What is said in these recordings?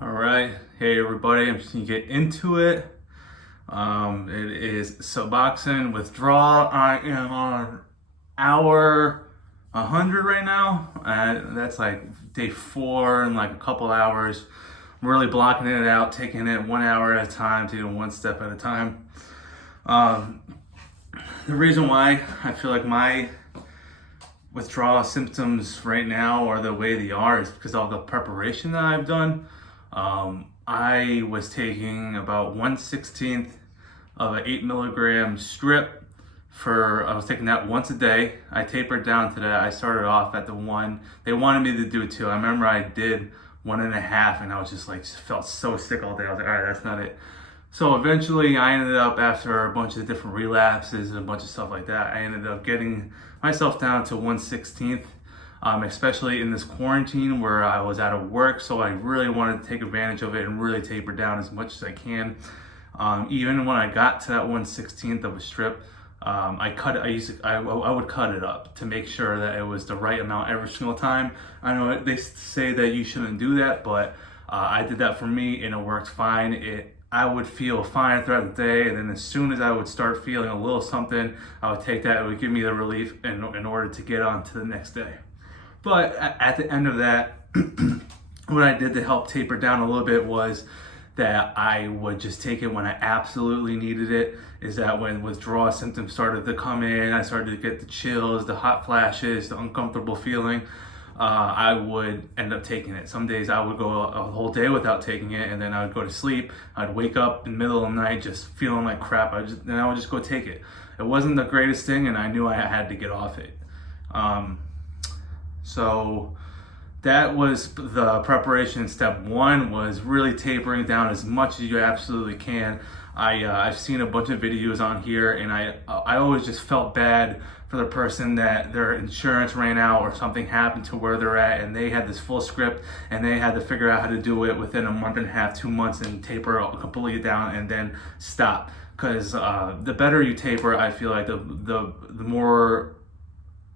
All right, hey everybody, I'm just gonna get into it. It is SUBOXONE withdrawal. I am on hour 100 right now. That's like day 4 in like a couple hours. I'm really blocking it out, taking it 1 hour at a time, taking one step at a time. Um, the reason why I feel like my withdrawal symptoms right now are the way they are is because of all the preparation that I've done. I was taking about 1/16 of an 8 milligram strip I was taking that once a day. I tapered down to that. I started off at the 1. They wanted me to do 2. I remember I did 1.5 and I was just felt so sick all day. I was like, all right, that's not it. So eventually I ended up, after a bunch of different relapses and a bunch of stuff like that, I ended up getting myself down to 1/16. Especially in this quarantine where I was out of work, so I really wanted to take advantage of it and really taper down as much as I can. Even when I got to that 1/16 of a strip, I cut it. I would cut it up to make sure that it was the right amount every single time. I know they say that you shouldn't do that, but I did that for me and it worked fine. I would feel fine throughout the day, and then as soon as I would start feeling a little something, I would take that. It would give me the relief in order to get on to the next day. But at the end of that, what I did to help taper down a little bit was that I would just take it when I absolutely needed it. Is that when withdrawal symptoms started to come in, I started to get the chills, the hot flashes, the uncomfortable feeling, I would end up taking it. Some days I would go a whole day without taking it, and then I would go to sleep. I'd wake up in the middle of the night just feeling like crap. Then I would just go take it. It wasn't the greatest thing, and I knew I had to get off it. So that was the preparation. Step 1 was really tapering down as much as you absolutely can. I've seen a bunch of videos on here, and I always just felt bad for the person that their insurance ran out or something happened to where they're at, and they had this full script and they had to figure out how to do it within a month and a half, 2 months, and taper completely down and then stop. Because the better you taper, I feel like the more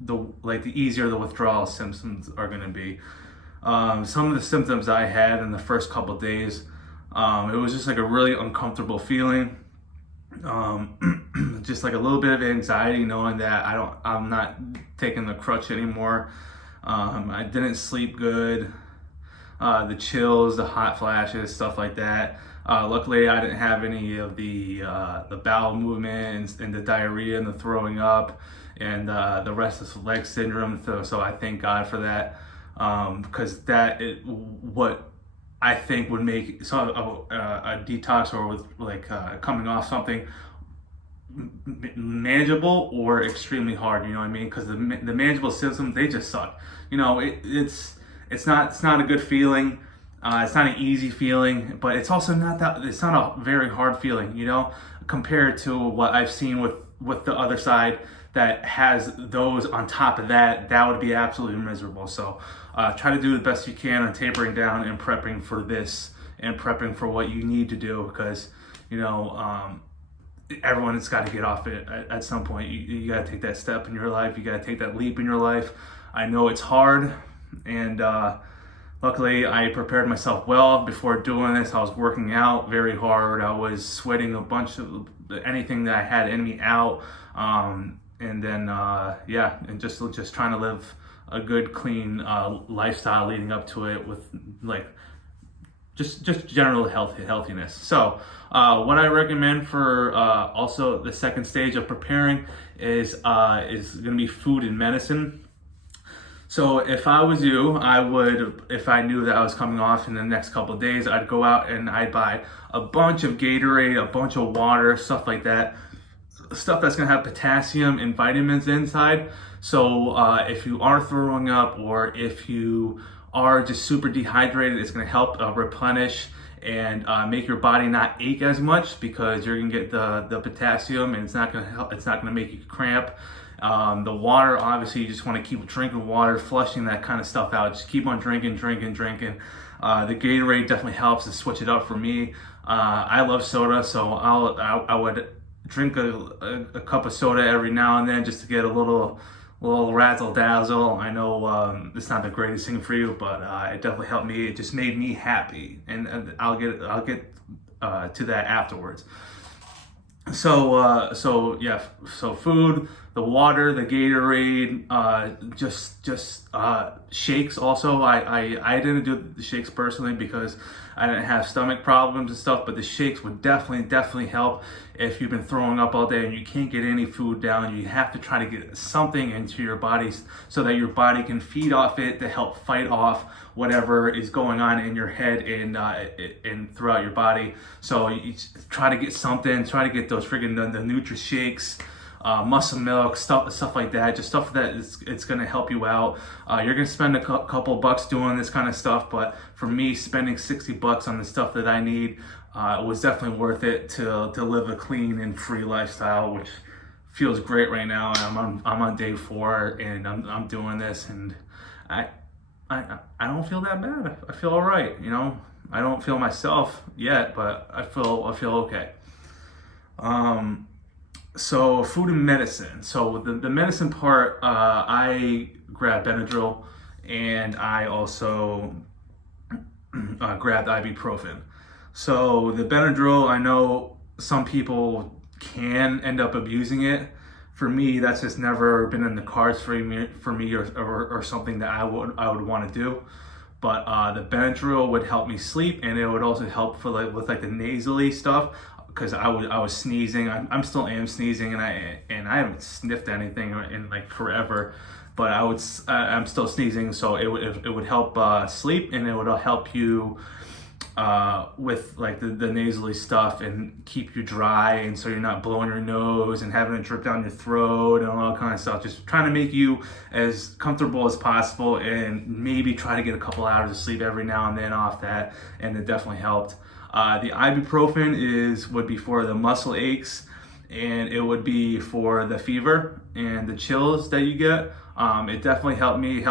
the easier the withdrawal symptoms are going to be. Some of the symptoms I had in the first couple of days, it was just like a really uncomfortable feeling. Just like a little bit of anxiety knowing that I'm not taking the crutch anymore. I didn't sleep good. The chills, the hot flashes, stuff like that. Luckily, I didn't have any of the bowel movements and the diarrhea and the throwing up and the restless leg syndrome. So I thank God for that, because what I think would make a detox or with coming off something manageable or extremely hard. You know what I mean? Because the manageable symptoms, they just suck. You know, it's not a good feeling. It's not an easy feeling, but it's also it's not a very hard feeling, you know, compared to what I've seen with the other side that has those on top of that would be absolutely miserable. So try to do the best you can on tapering down and prepping for this and prepping for what you need to do, because, you know, everyone has got to get off it at some point. You got to take that step in your life. You got to take that leap in your life. I know it's hard, and luckily, I prepared myself well before doing this. I was working out very hard. I was sweating a bunch of anything that I had in me out. And then, and just trying to live a good, clean lifestyle leading up to it with just general healthiness. So what I recommend for also the second stage of preparing is going to be food and medicine. So if I was you, if I knew that I was coming off in the next couple of days, I'd go out and I'd buy a bunch of Gatorade, a bunch of water, stuff like that. Stuff that's gonna have potassium and vitamins inside. So if you are throwing up or if you are just super dehydrated, it's gonna help replenish and make your body not ache as much, because you're gonna get the potassium, and it's not gonna make you cramp. The water, obviously, you just want to keep drinking water, flushing that kind of stuff out. Just keep on drinking. The Gatorade definitely helps to switch it up for me. I love soda, so I would drink a cup of soda every now and then just to get a little a little razzle dazzle. I know it's not the greatest thing for you, but it definitely helped me. It just made me happy, and I'll get to that afterwards. So yeah, so food, the water, the Gatorade, just shakes. Also, I didn't do the shakes personally because I didn't have stomach problems and stuff, but the shakes would definitely help if you've been throwing up all day and you can't get any food down. You have to try to get something into your body so that your body can feed off it to help fight off whatever is going on in your head and throughout your body. So you try to get something, try to get those friggin' the Nutri Shakes, muscle milk, stuff like that, just stuff that it's going to help you out. You're going to spend a couple bucks doing this kind of stuff, but for me, spending $60 on the stuff that I need was definitely worth it to live a clean and free lifestyle, which feels great right now. And I'm on day 4, and I'm doing this, and I don't feel that bad. I feel all right. You know, I don't feel myself yet, but I feel okay. So food and medicine. So the medicine part, I grabbed Benadryl, and I also grabbed ibuprofen. So the Benadryl, I know some people can end up abusing it. For me, that's just never been in the cards for me or something that I would want to do. But the Benadryl would help me sleep, and it would also help for with the nasally stuff, because I was sneezing. I'm still sneezing, and I haven't sniffed anything in like forever, but I'm still sneezing. So it would help sleep, and it would help you with like the nasally stuff and keep you dry, and so you're not blowing your nose and having it drip down your throat and all that kind of stuff. Just trying to make you as comfortable as possible, and maybe try to get a couple hours of sleep every now and then off that, and it definitely helped. The ibuprofen would be for the muscle aches, and it would be for the fever and the chills that you get. It definitely helped me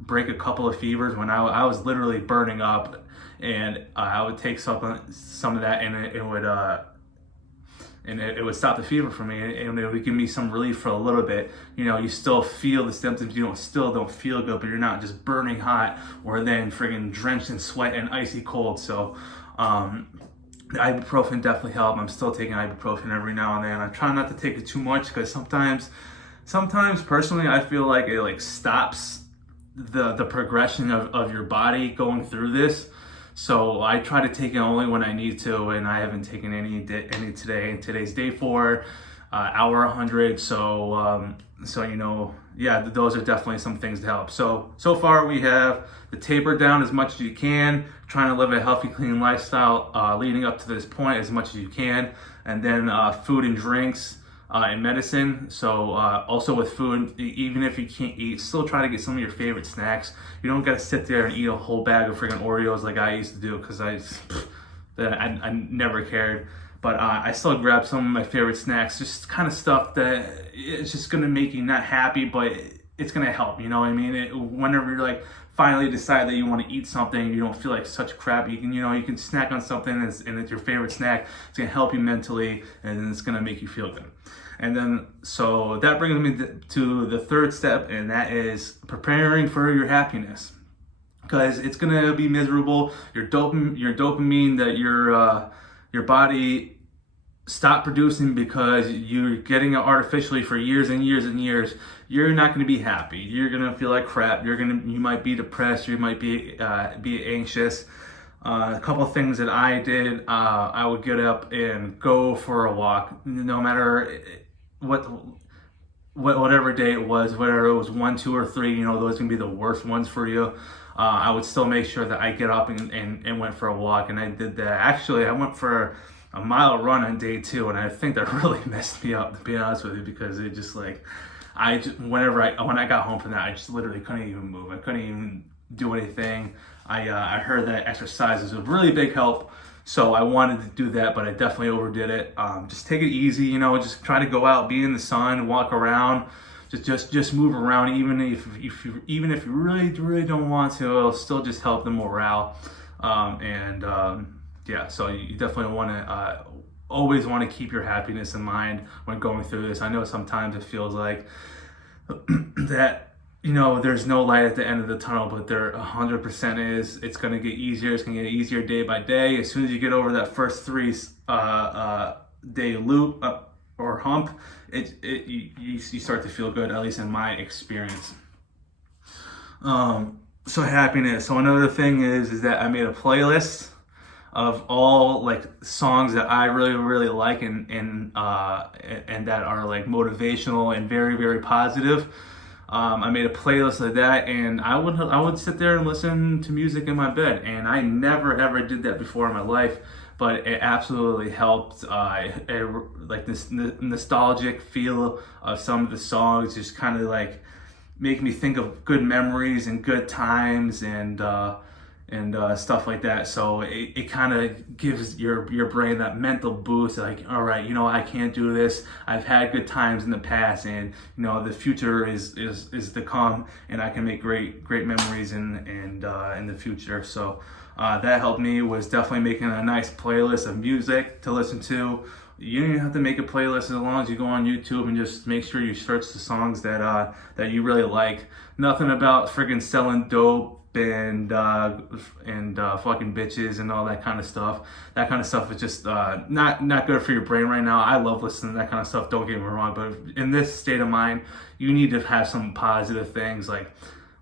break a couple of fevers when I was literally burning up, and I would take some of that, and it would stop the fever for me, and it would give me some relief for a little bit. You know, you still feel the symptoms, you still don't feel good, but you're not just burning hot or then friggin' drenched in sweat and icy cold. So the ibuprofen definitely helped. I'm still taking ibuprofen every now and then. I try not to take it too much, because sometimes personally I feel like it like stops the progression of your body going through this. So I try to take it only when I need to, and I haven't taken any today. Today's day 4, hour 100. So you know, yeah, those are definitely some things to help. So far we have the taper down as much as you can, trying to live a healthy, clean lifestyle leading up to this point as much as you can, and then food and drinks and medicine. So also with food, even if you can't eat, still try to get some of your favorite snacks. You don't gotta sit there and eat a whole bag of freaking Oreos like I used to do, because I never cared. But I still grab some of my favorite snacks, just kind of stuff that it's just gonna make you not happy, but it's gonna help. You know what I mean? Whenever you're like finally decide that you want to eat something, you don't feel like such crap, you can snack on something, and it's your favorite snack. It's gonna help you mentally, and it's gonna make you feel good. And then, so that brings me to the third step, and that is preparing for your happiness, because it's gonna be miserable. Your dopamine that your body stopped producing because you're getting it artificially for years and years and years. You're not gonna be happy. You're gonna feel like crap. You might be depressed. You might be anxious. A couple of things that I did, I would get up and go for a walk, no matter whatever day it was, whether it was 1, 2, or 3. Those can be the worst ones for you. I would still make sure that I get up and went for a walk, and I did that. Actually, I went for a mile run on day 2, and I think that really messed me up, to be honest with you, because it just when I got home from that, I just literally couldn't even move. I couldn't even do anything. I heard that exercise is a really big help, so I wanted to do that, but I definitely overdid it. Just take it easy, just try to go out, be in the sun, walk around, just move around, even if you really don't want to. It'll still just help the morale. Yeah, so you definitely want to always want to keep your happiness in mind when going through this. I know sometimes it feels like that, you know, there's no light at the end of the tunnel, but there 100% is. It's going to get easier. It's going to get easier day by day. As soon as you get over that first 3 day loop or hump, you start to feel good, at least in my experience. So happiness. So another thing is that I made a playlist of all like songs that I really like and that are like motivational and very positive. I made a playlist of that, and I would sit there and listen to music in my bed, and I never ever did that before in my life, but it absolutely helped. Like this nostalgic feel of some of the songs just kind of like make me think of good memories and good times and stuff like that. So it kind of gives your brain that mental boost, like, all right, you know, I can't do this. I've had good times in the past, and you know, the future is to come, and I can make great memories in the future. So that helped me, was definitely making a nice playlist of music to listen to. You don't even have to make a playlist, as long as you go on YouTube and just make sure you search the songs that you really like. Nothing about friggin' selling dope and fucking bitches and all that kind of stuff. That kind of stuff is just not good for your brain right now. I love listening to that kind of stuff, don't get me wrong, but in this state of mind, you need to have some positive things. Like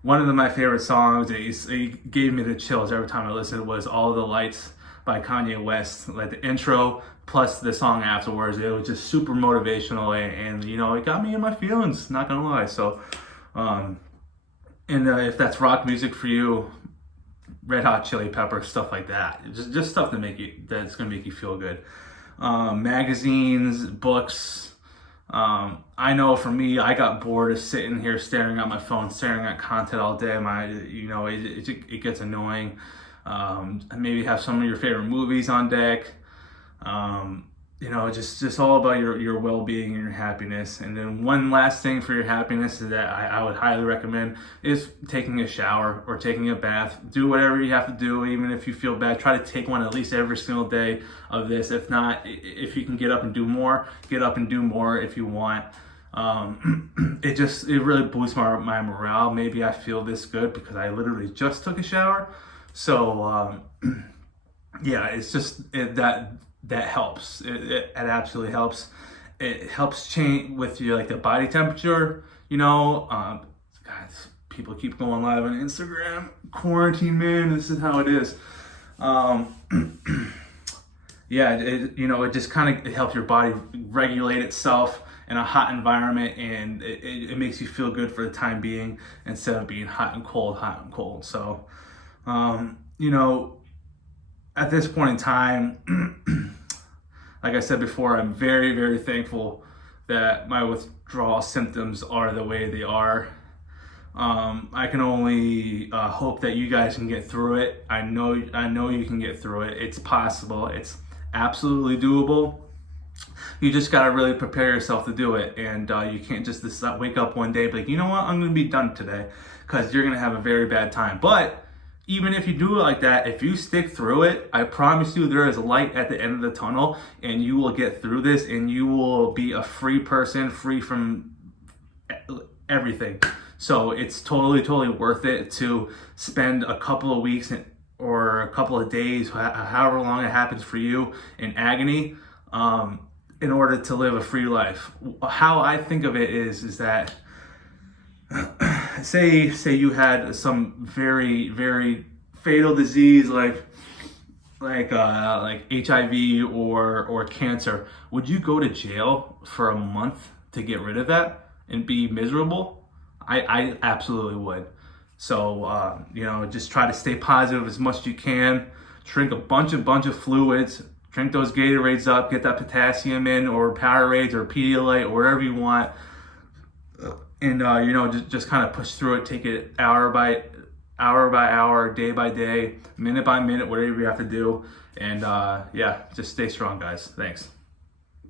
one of my favorite songs, it gave me the chills every time I listened, was All the Lights by Kanye West. Like the intro plus the song afterwards, it was just super motivational, and you know, it got me in my feelings, not gonna lie. So and if that's rock music for you, Red Hot Chili Peppers, stuff like that, just stuff that's gonna make you feel good. Magazines, books. I know for me, I got bored of sitting here staring at my phone, staring at content all day. It gets annoying. Maybe have some of your favorite movies on deck. You know, just all about your well-being and your happiness. And then one last thing for your happiness is that I would highly recommend is taking a shower or taking a bath. Do whatever you have to do, even if you feel bad. Try to take one at least every single day of this. If not, if you can get up and do more, get up and do more if you want. It really boosts my morale. Maybe I feel this good because I literally just took a shower. So yeah, it's just that helps. It absolutely helps. It helps change with your like the body temperature. You know, God, people keep going live on Instagram. Quarantine, man, this is how it is. Yeah, it just kind of helps your body regulate itself in a hot environment, and it makes you feel good for the time being instead of being hot and cold. So, you know, at this point in time, like I said before, I'm very thankful that my withdrawal symptoms are the way they are. I can only hope that you guys can get through it. I know you can get through it. It's possible. It's absolutely doable. You just gotta really prepare yourself to do it, and you can't just wake up one day and be like, you know what, I'm gonna be done today, because you're gonna have a very bad time. But even if you do it like that, if you stick through it, I promise you there is light at the end of the tunnel, and you will get through this, and you will be a free person, free from everything. So it's totally worth it to spend a couple of weeks or a couple of days, however long it happens for you, in agony, in order to live a free life. How I think of it is that say you had some very fatal disease like HIV or cancer. Would you go to jail for a month to get rid of that and be miserable? I absolutely would. So just try to stay positive as much as you can. Drink a bunch of fluids. Drink those Gatorades up. Get that potassium in, or Powerades, or Pedialyte, or whatever you want. And just kind of push through it. Take it hour by hour, day by day, minute by minute, whatever you have to do. And just stay strong, guys. Thanks.